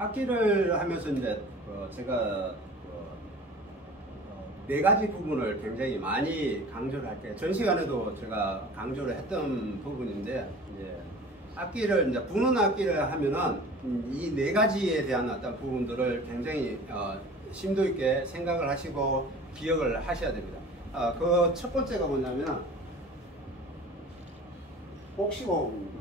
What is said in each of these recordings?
악기를 하면서 이제 제가 네 가지 부분을 굉장히 많이 강조를 할게요. 전 시간에도 제가 강조를 했던 부분인데, 이제 악기를 이제 부는 악기를 하면은 이 네 가지에 대한 어떤 부분들을 굉장히 심도 있게 생각을 하시고 기억을 하셔야 됩니다. 그 첫 번째가 뭐냐면 복식호흡입니다.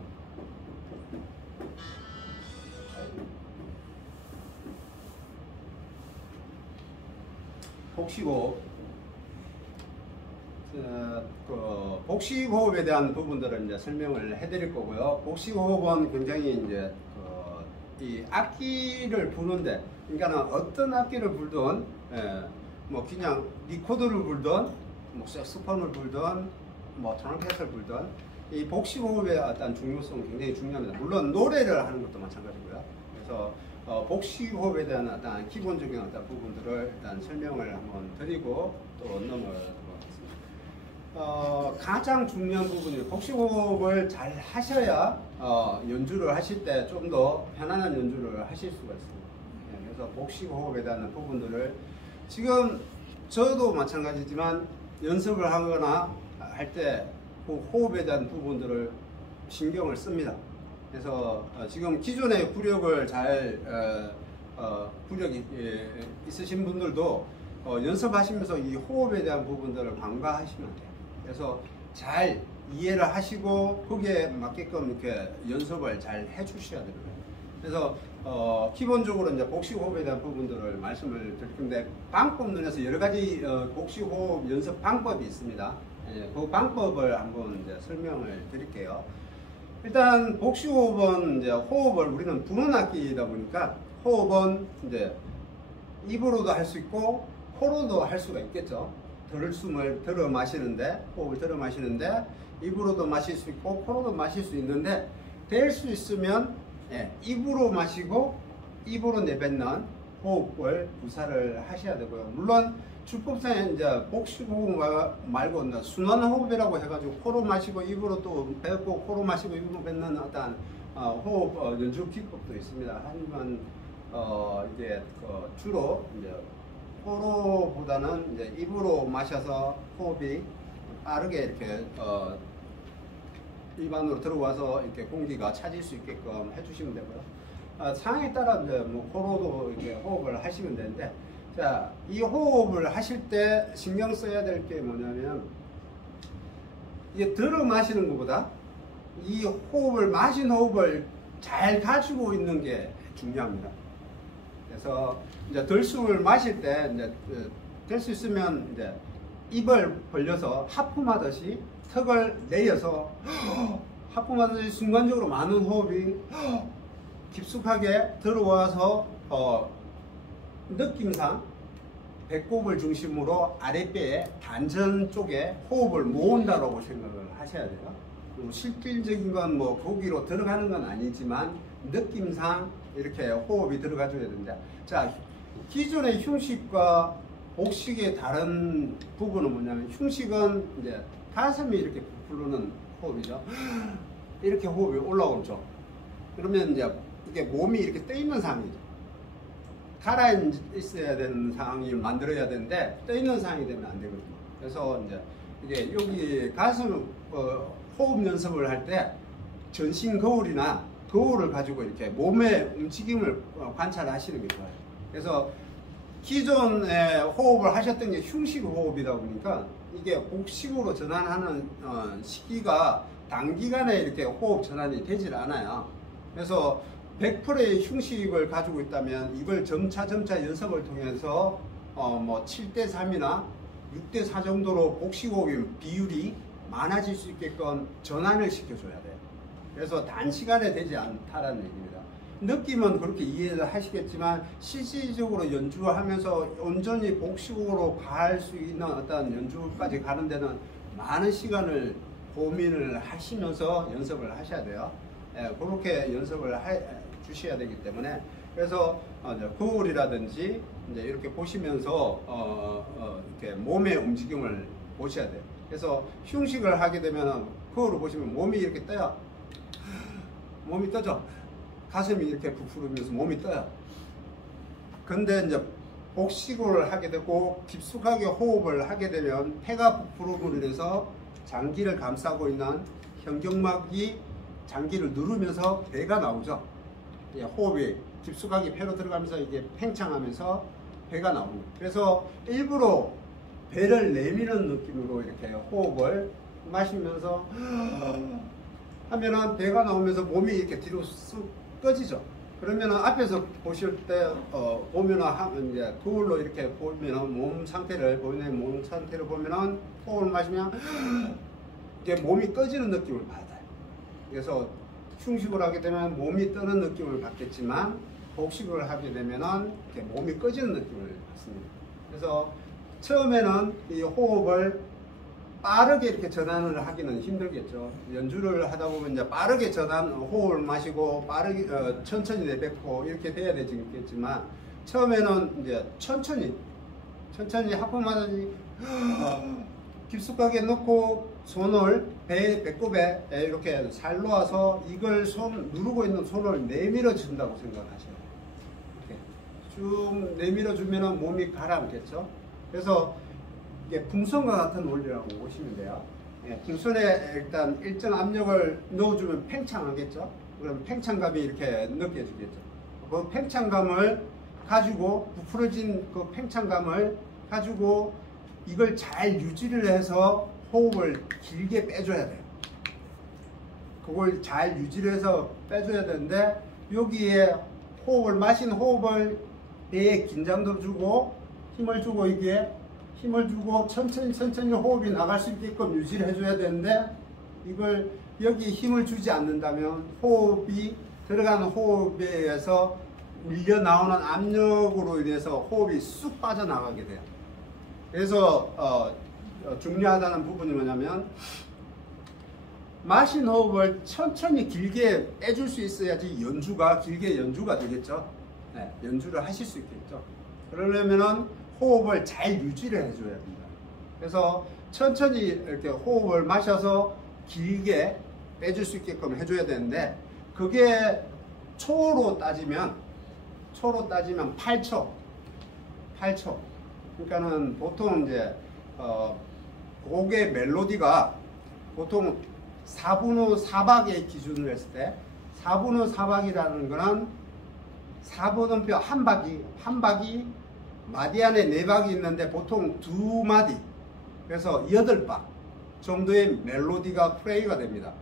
복식호흡. 복식호흡에 대한 부분들을 이제 설명을 해드릴 거고요. 복식호흡은 굉장히 이제 이 악기를 부는데, 그러니까 어떤 악기를 불든, 뭐 그냥 리코더를 불든, 뭐 색소폰을 불든, 뭐 트럼펫을 불든, 이 복식호흡의 어떤 중요성은 굉장히 중요합니다. 물론 노래를 하는 것도 마찬가지고요. 그래서 복식호흡에 대한 어떤 기본적인 어떤 부분들을 일단 설명을 한번 드리고 또 넘어가도록 하겠습니다. 가장 중요한 부분이 복식호흡을 잘 하셔야 연주를 하실 때 좀 더 편안한 연주를 하실 수가 있습니다. 그래서 복식호흡에 대한 부분들을 지금 저도 마찬가지지만 연습을 하거나 할 때 그 호흡에 대한 부분들을 신경을 씁니다. 그래서 지금 기존의 구력을 잘 구력이 있으신 분들도 연습하시면서 이 호흡에 대한 부분들을 간과하시면 돼요. 그래서 잘 이해를 하시고 거기에 맞게끔 이렇게 연습을 잘 해주셔야 됩니다. 그래서 기본적으로 이제 복식호흡에 대한 부분들을 말씀을 드릴 건데, 방법 면에서 여러 가지 복식호흡 연습 방법이 있습니다. 그 방법을 한번 이제 설명을 드릴게요. 일단 복식호흡은 이제 호흡을 우리는 부는 악기이다 보니까 호흡은 이제 입으로도 할 수 있고 코로도 할 수가 있겠죠. 들숨을 들어 마시는데, 호흡을 들어 마시는데 입으로도 마실 수 있고 코로도 마실 수 있는데, 될 수 있으면 입으로 마시고 입으로 내뱉는 호흡을 구사를 하셔야 되고요. 물론 주법상에 이제 복식호흡 말고 순환호흡이라고 해가지고 코로 마시고 입으로 또 뱉고 코로 마시고 입으로 뱉는 어떤 호흡 연주 기법도 있습니다. 하지만 이제 주로 이제 코로보다는 이제 입으로 마셔서 호흡이 빠르게 이렇게 입안으로 들어와서 이렇게 공기가 차질 수 있게끔 해주시면 되고요. 상황에 따라 이제 뭐 코로도 이렇게 호흡을 하시면 되는데, 자, 이 호흡을 하실 때 신경 써야 될 게 뭐냐면, 이게 들어 마시는 것보다 이 호흡을 마신 호흡을 잘 가지고 있는 게 중요합니다. 그래서 이제 들숨을 마실 때 이제 될 수 있으면 이제 입을 벌려서 하품하듯이 턱을 내려서 하품하듯이 순간적으로 많은 호흡이 깊숙하게 들어와서 느낌상 배꼽을 중심으로 아랫배의 단전 쪽에 호흡을 모은다라고 생각을 하셔야 돼요. 실질적인 건 뭐 거기로 들어가는 건 아니지만 느낌상 이렇게 호흡이 들어가줘야 된다. 자, 기존의 흉식과 복식의 다른 부분은 뭐냐면, 흉식은 이제 가슴이 이렇게 부르는 호흡이죠. 이렇게 호흡이 올라오죠. 그러면 이제 이게 몸이 이렇게 떠 있는 상황이죠. 가라 있어야 되는 상황이 만들어야 되는데 떠 있는 상황이 되면 안 되거든요. 그래서 이제 이게 여기 가슴 호흡 연습을 할 때 전신 거울이나 거울을 가지고 이렇게 몸의 움직임을 관찰하시는 게 좋아요. 그래서 기존에 호흡을 하셨던 게 흉식 호흡이다 보니까 이게 복식으로 전환하는 시기가 단기간에 이렇게 호흡 전환이 되질 않아요. 그래서 100%의 흉식을 가지고 있다면 이걸 점차 연습을 통해서 뭐 7대3이나 6대4 정도로 복식호흡 비율이 많아질 수 있게끔 전환을 시켜줘야 돼요. 그래서 단시간에 되지 않다라는 얘기입니다. 느낌은 그렇게 이해를 하시겠지만 실질적으로 연주하면서 온전히 복식으로 갈 수 있는 어떤 연주까지 가는 데는 많은 시간을 고민을 하시면서 연습을 하셔야 돼요. 그렇게 연습을 주셔야 되기 때문에, 그래서 거울이라든지 이제 이렇게 보시면서 이렇게 몸의 움직임을 보셔야 돼요. 그래서 흉식을 하게 되면 거울을 보시면 몸이 이렇게 떠요. 몸이 떠죠. 가슴이 이렇게 부풀으면서 몸이 떠요. 근데 이제 복식을 하게 되고 깊숙하게 호흡을 하게 되면 폐가 부풀음으로 인해서 장기를 감싸고 있는 현경막이 장기를 누르면서 배가 나오죠. 호흡이 깊숙하게 폐로 들어가면서 이게 팽창하면서 배가 나옵니다. 그래서 일부러 배를 내미는 느낌으로 이렇게 호흡을 마시면서 하면은 배가 나오면서 몸이 이렇게 뒤로 쑥 꺼지죠. 그러면은 앞에서 보실 때 보면은 이제 거울로 이렇게 보면은 몸 상태를 보면은 호흡을 마시면 이게 몸이 꺼지는 느낌을 받아요. 그래서 흉식을 하게 되면 몸이 뜨는 느낌을 받겠지만 복식을 하게 되면은 이렇게 몸이 꺼지는 느낌을 받습니다. 그래서 처음에는 이 호흡을 빠르게 이렇게 전환을 하기는 힘들겠죠. 연주를 하다 보면 이제 빠르게 호흡을 마시고 빠르게 천천히 내뱉고 이렇게 돼야 되겠지만 처음에는 이제 천천히 하품하다 깊숙하게 넣고 손을 배꼽에 이렇게 살 놓아서 이걸 누르고 있는 손을 내밀어 준다고 생각하셔요. 이렇게 쭉 내밀어 주면은 몸이 가라앉겠죠. 그래서 이게 풍선과 같은 원리라고 보시면 돼요. 풍선에 일단 일정 압력을 넣어주면 팽창하겠죠. 그럼 팽창감이 이렇게 느껴지겠죠. 그 팽창감을 가지고 부풀어진 그 팽창감을 가지고 이걸 잘 유지를 해서 호흡을 길게 빼줘야 돼요. 그걸 잘 유지를 해서 빼줘야 되는데 여기에 마신 호흡을 배에 긴장도 주고 힘을 주고 힘을 주고 천천히 호흡이 나갈 수 있게끔 유지를 해줘야 되는데 이걸 여기 힘을 주지 않는다면 들어가는 호흡에 의해서 밀려 나오는 압력으로 인해서 호흡이 쑥 빠져나가게 돼요. 그래서 중요하다는 부분이 뭐냐면 마신 호흡을 천천히 길게 빼줄 수 있어야지 길게 연주가 되겠죠. 연주를 하실 수 있겠죠. 그러려면은 호흡을 잘 유지를 해줘야 됩니다. 그래서 천천히 이렇게 호흡을 마셔서 길게 빼줄 수 있게끔 해줘야 되는데 그게 초로 따지면 8초. 그러니까는 보통 이제 곡의 멜로디가 보통 4분 후 4박의 기준으로 했을 때 4분 후 4박이라는 거는 4분음표 한 박이 마디 안에 4박이 있는데 보통 2마디 그래서 8박 정도의 멜로디가 플레이가 됩니다.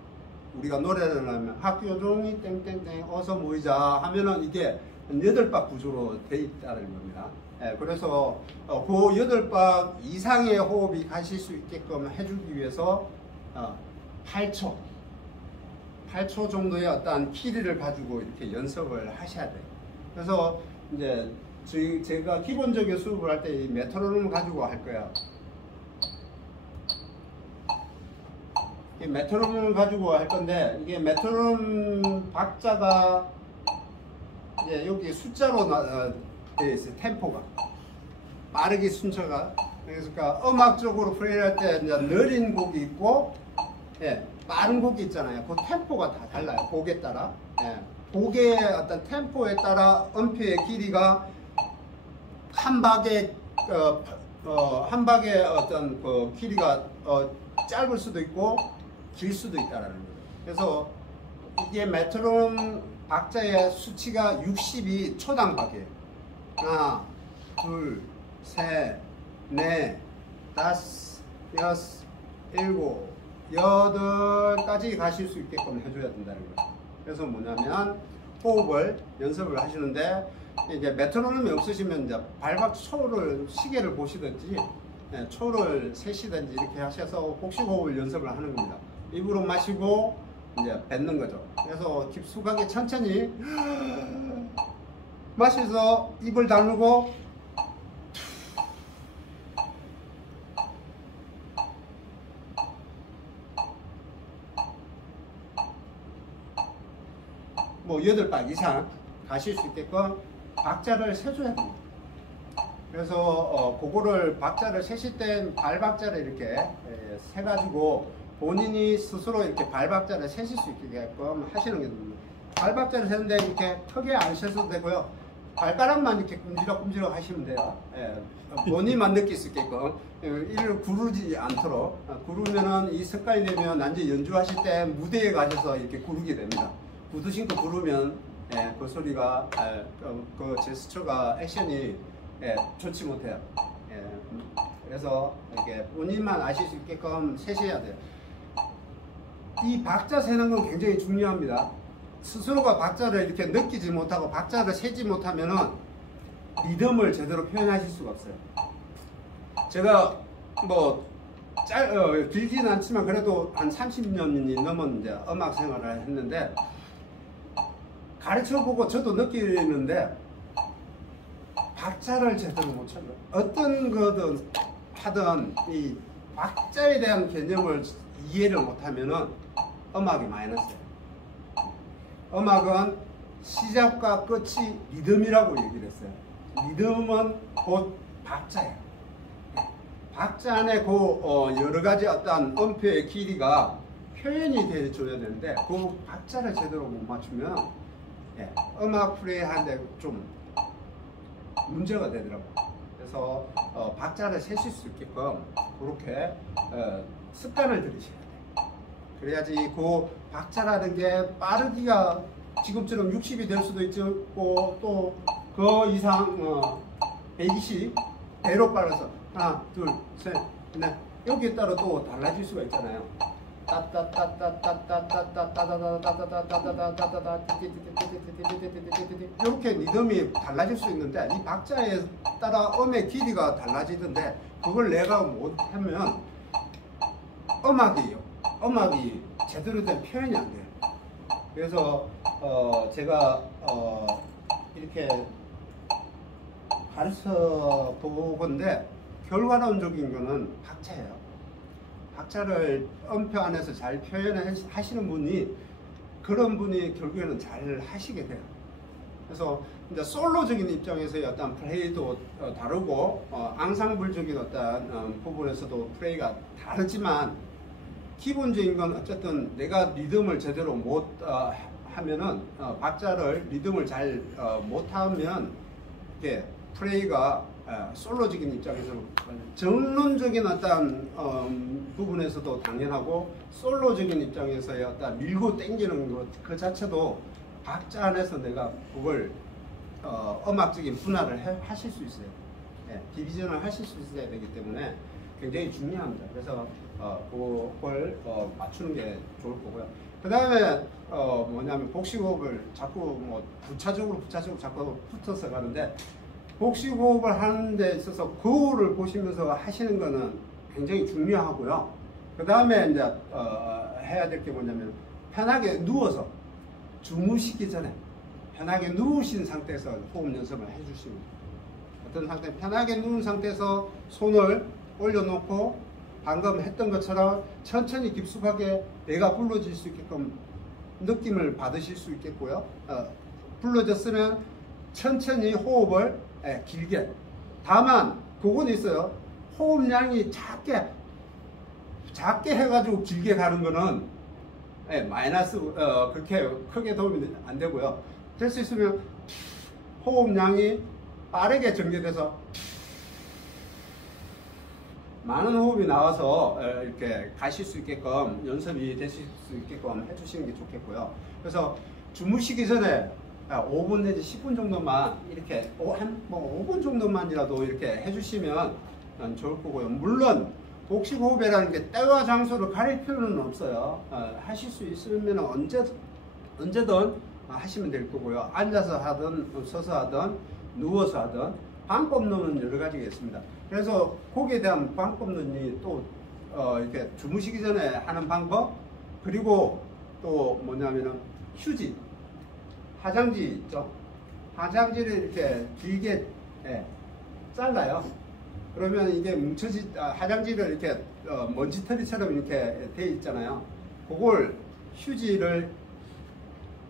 우리가 노래를 하면 학교 종이 땡땡땡 어서 모이자 하면은 이게 8박 구조로 돼 있다는 겁니다. 그래서 그 8박 이상의 호흡이 가실 수 있게끔 해주기 위해서 8초 정도의 어떤 키리를 가지고 이렇게 연습을 하셔야 돼요. 그래서 이제 제가 기본적인 수업을 할 때 이 메트로놈을 가지고 할 거예요. 이 메트로놈을 가지고 할 건데 이게 메트로놈 박자가 이제 여기 숫자로 되어 있어요. 템포가 빠르게 순서가. 그러니까 음악적으로 플레이를 할 때 이제 느린 곡이 있고 빠른 곡이 있잖아요. 그 템포가 다 달라요. 곡에 따라. 곡의 어떤 템포에 따라 음표의 길이가 한 박의 어떤 그 길이가 짧을 수도 있고 길 수도 있다라는 거죠. 그래서 이게 메트로놈 박자의 수치가 60이 초당박이에요. 하나, 둘, 셋, 넷, 다섯, 여섯, 일곱, 여덟까지 가실 수 있게끔 해줘야 된다는 거죠. 그래서 뭐냐면 호흡을 연습을 하시는데 이제 메트로놈이 없으시면 이제 발박초를 시계를 보시든지 초를 세시든지 이렇게 하셔서 복식호흡을 연습을 하는 겁니다. 입으로 마시고 이제 뱉는 거죠. 그래서 깊숙하게 천천히 마셔서 입을 다물고 뭐 8박 이상 가실 수 있게끔 박자를 세줘야 됩니다. 그래서 그거를 박자를 세실 땐 발박자를 이렇게 세가지고 본인이 스스로 이렇게 발박자를 세실 수 있게끔 하시는 게 됩니다. 발박자를 세는데 이렇게 크게 안 세셔도 되고요. 발가락만 이렇게 꼼지락꼼지락 하시면 돼요. 예, 본인만 느낄 수 있게끔 이를 구르지 않도록. 구르면은 이 습관이 되면 나중에 연주하실 때 무대에 가셔서 이렇게 구르게 됩니다. 구두 신고 구르면 예, 그 소리가 그 제스처가 액션이 예, 좋지 못해요. 예, 그래서 이렇게 본인만 아실 수 있게끔 세셔야 돼요. 이 박자 세는 건 굉장히 중요합니다. 스스로가 박자를 이렇게 느끼지 못하고 박자를 세지 못하면은 리듬을 제대로 표현하실 수가 없어요. 제가 뭐 길진 않지만 그래도 한 30년이 넘은 이제 음악 생활을 했는데 가르쳐 보고 저도 느끼는데 박자를 제대로 못 찾아요. 어떤 거든 하든 이 박자에 대한 개념을 이해를 못하면은 음악이 마이너스예요. 음악은 시작과 끝이 리듬이라고 얘기를 했어요. 리듬은 곧 박자예요. 박자 안에 그 여러 가지 어떤 음표의 길이가 표현이 돼줘야 되는데 그 박자를 제대로 못 맞추면 예, 음악 플레이 하는데 좀 문제가 되더라고요. 그래서 박자를 세실 수 있게끔 그렇게 습관을 들이셔야 돼요. 그래야지 그 박자라는 게 빠르기가 지금처럼 60이 될 수도 있고 또 그 이상 120 배로 빨라서 하나 둘 셋 넷 여기에 따라 또 달라질 수가 있잖아요. 이렇게 리듬이 달라질 수 있는데 이 박자에 따라 음의 길이가 달라지던데 그걸 내가 못하면 음악이 제대로 된 표현이 안 돼요. 그래서 제가 이렇게 가르쳐 보건데 결과론적인 거는 박자예요. 박자를 음표 안에서 잘 표현하시는 분이 그런 분이 결국에는 잘 하시게 돼요. 그래서 이제 솔로적인 입장에서의 어떤 플레이도 다르고 앙상블적인 어떤 부분에서도 플레이가 다르지만 기본적인 건 어쨌든 내가 리듬을 제대로 못 하면은 박자를 리듬을 잘 못하면 이렇게 플레이가 솔로적인 입장에서 정론적인 어떤 부분에서도 당연하고 솔로적인 입장에서의 어떤 밀고 당기는 것 그 자체도 박자 안에서 내가 그걸 음악적인 분할을 하실 수 있어요. 네, 디비전을 하실 수 있어야 되기 때문에 굉장히 중요합니다. 그래서 그걸 맞추는 게 좋을 거고요. 그 다음에 뭐냐면 복식호흡을 자꾸 뭐 부차적으로 자꾸 붙어서 가는데 복식호흡을 하는 데 있어서 거울을 보시면서 하시는 거는 굉장히 중요하고요. 그 다음에 이제 해야 될 게 뭐냐면 편하게 누워서 주무시기 전에 편하게 누우신 상태에서 호흡 연습을 해주시면 돼요. 어떤 상태 편하게 누운 상태에서 손을 올려놓고 방금 했던 것처럼 천천히 깊숙하게 내가 불러질 수 있게끔 느낌을 받으실 수 있겠고요. 불러졌으면 천천히 호흡을 길게. 다만 그건 있어요. 호흡량이 작게 해가지고 길게 가는 거는 마이너스 그렇게 크게 도움이 안 되고요. 될 수 있으면 호흡량이 빠르게 전개돼서 많은 호흡이 나와서 이렇게 가실 수 있게끔 연습이 되실 수 있게끔 해주시는 게 좋겠고요. 그래서 주무시기 전에 5분 내지 10분 정도만 이렇게 한 5분 정도만이라도 이렇게 해주시면 좋을 거고요. 물론 복식호흡이라는 게 때와 장소를 가릴 필요는 없어요. 하실 수 있으면 언제든 하시면 될 거고요. 앉아서 하든 서서 하든 누워서 하든 방법론은 여러 가지가 있습니다. 그래서 거기에 대한 방법론이 또 이렇게 주무시기 전에 하는 방법, 그리고 또 뭐냐면은 휴지, 화장지 있죠. 화장지를 이렇게 길게 잘라요. 그러면 이게 화장지를 이렇게 먼지털이처럼 이렇게 돼 있잖아요. 그걸 휴지를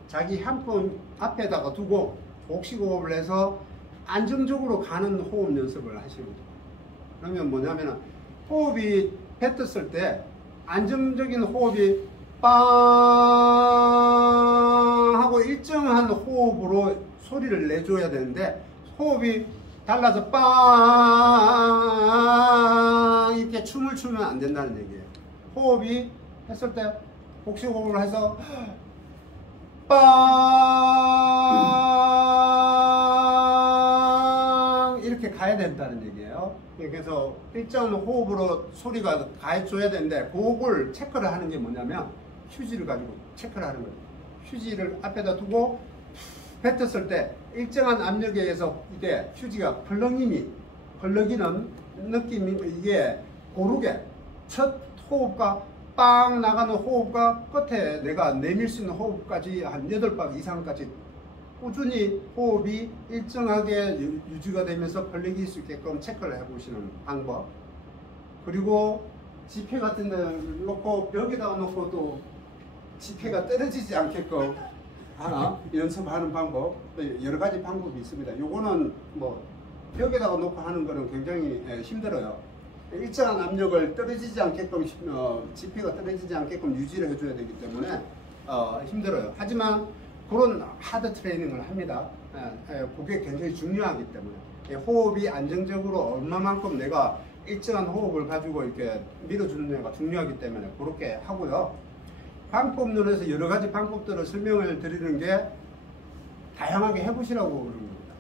자기 handphone 앞에다가 두고 복식호흡을 해서 안정적으로 가는 호흡 연습을 하시는 거죠. 그러면 뭐냐면은 호흡이 뱉었을 때 안정적인 호흡이 빵 하고 일정한 호흡으로 소리를 내줘야 되는데 호흡이 달라서 빵 이렇게 춤을 추면 안 된다는 얘기예요. 호흡이 했을 때 복식 호흡을 해서 빵 이렇게 가야 된다는 얘기예요. 그래서 일정 호흡으로 소리가 가해줘야 되는데 그걸 체크를 하는 게 뭐냐면 휴지를 가지고 체크를 하는 거예요. 휴지를 앞에다 두고 뱉었을 때 일정한 압력에 의해서 이게 휴지가 펄럭이는 느낌이 이게 고르게 첫 호흡과 빵 나가는 호흡과 끝에 내가 내밀 수 있는 호흡까지 한 8방 이상까지 꾸준히 호흡이 일정하게 유지가 되면서 펄럭일 수 있게끔 체크를 해보시는 방법. 그리고 지폐 같은 데 놓고 벽에다가 놓고 또 지폐가 떨어지지 않게끔 연습하는 방법, 여러 가지 방법이 있습니다. 요거는 뭐 벽에다가 놓고 하는 거는 굉장히 힘들어요. 일정한 압력을 떨어지지 않게끔 지폐가 떨어지지 않게끔 유지를 해줘야 되기 때문에 힘들어요. 하지만 그런 하드 트레이닝을 합니다. 그게 굉장히 중요하기 때문에 호흡이 안정적으로 얼마만큼 내가 일정한 호흡을 가지고 이렇게 밀어주느냐가 중요하기 때문에 그렇게 하고요. 방법론에서 여러 가지 방법들을 설명을 드리는 게 다양하게 해보시라고 그러는 겁니다.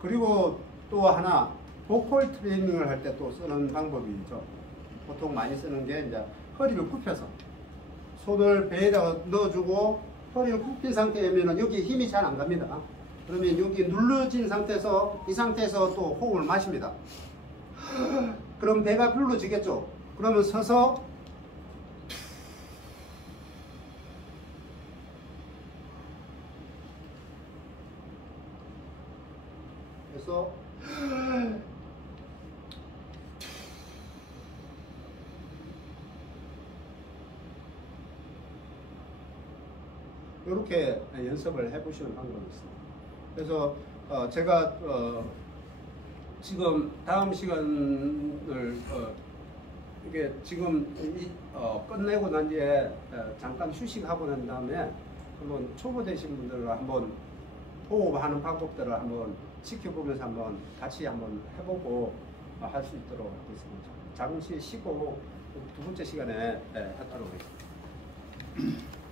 그리고 또 하나 보컬 트레이닝을 할 때 또 쓰는 방법이 있죠. 보통 많이 쓰는 게 이제 허리를 굽혀서 손을 배에다가 넣어주고 허리를 굽힌 상태이면 여기 힘이 잘 안 갑니다. 그러면 여기 눌러진 상태에서 이 상태에서 또 호흡을 마십니다. 그럼 배가 불러지겠죠. 그러면 서서 그래서 이렇게 연습을 해보시는 방법이 있습니다. 그래서 제가 지금 다음 시간을 이게 지금 끝내고 난 뒤에 잠깐 휴식하고 난 다음에 한번 초보 되신 분들을 한번 호흡하는 방법들을 한번 지켜보면서 한번 같이 한번 해보고 할 수 있도록 하겠습니다. 잠시 쉬고 두 번째 시간에 하도록 하겠습니다.